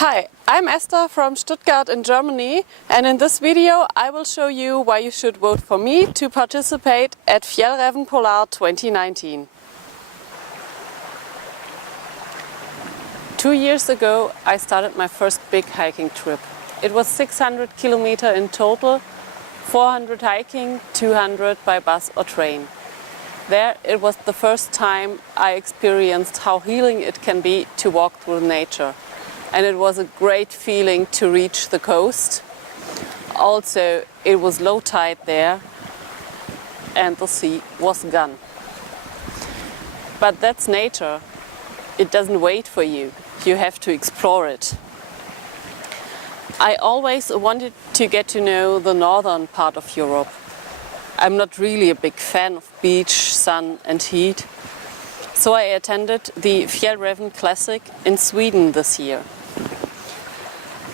Hi, I'm Esther from Stuttgart in Germany, and in this video I will show you why you should vote for me to participate at Fjällräven Polar 2019. 2 years ago I started my first big hiking trip. It was 600 kilometers in total, 400 hiking, 200 by bus or train. There it was the first time I experienced how healing it can be to walk through nature. And it was a great feeling to reach the coast. Also, it was low tide there and the sea was gone. But that's nature. It doesn't wait for you. You have to explore it. I always wanted to get to know the northern part of Europe. I'm not really a big fan of beach, sun and heat. So I attended the Fjällräven Classic in Sweden this year.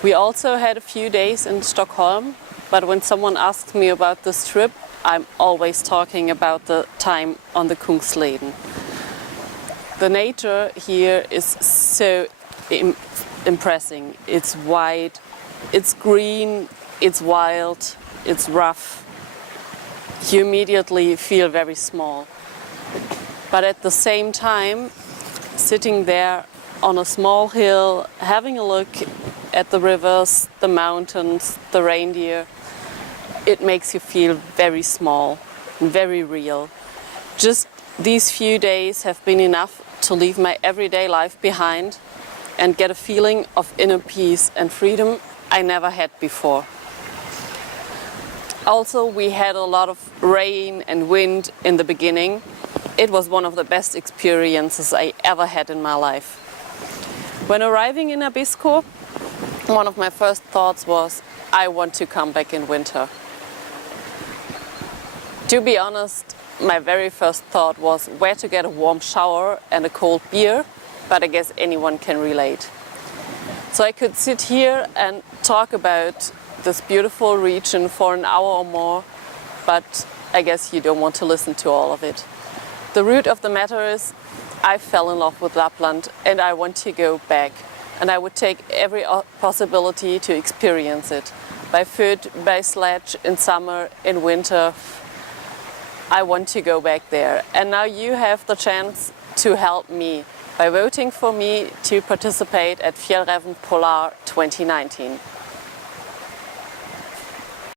We also had a few days in Stockholm, but when someone asks me about this trip, I'm always talking about the time on the Kungsleden. The nature here is so impressive. It's wide, it's green, it's wild, it's rough. You immediately feel very small. But at the same time, sitting there on a small hill, having a look at the rivers, the mountains, the reindeer, it makes you feel very small, very real. Just these few days have been enough to leave my everyday life behind and get a feeling of inner peace and freedom I never had before. Also, we had a lot of rain and wind in the beginning. It was one of the best experiences I ever had in my life. When arriving in Abisko, one of my first thoughts was, I want to come back in winter. To be honest, my very first thought was where to get a warm shower and a cold beer, but I guess anyone can relate. So I could sit here and talk about this beautiful region for an hour or more, but I guess you don't want to listen to all of it. The root of the matter is, I fell in love with Lapland and I want to go back. And I would take every possibility to experience it. By foot, by sledge, in summer, in winter. I want to go back there. And now you have the chance to help me by voting for me to participate at Fjällräven Polar 2019.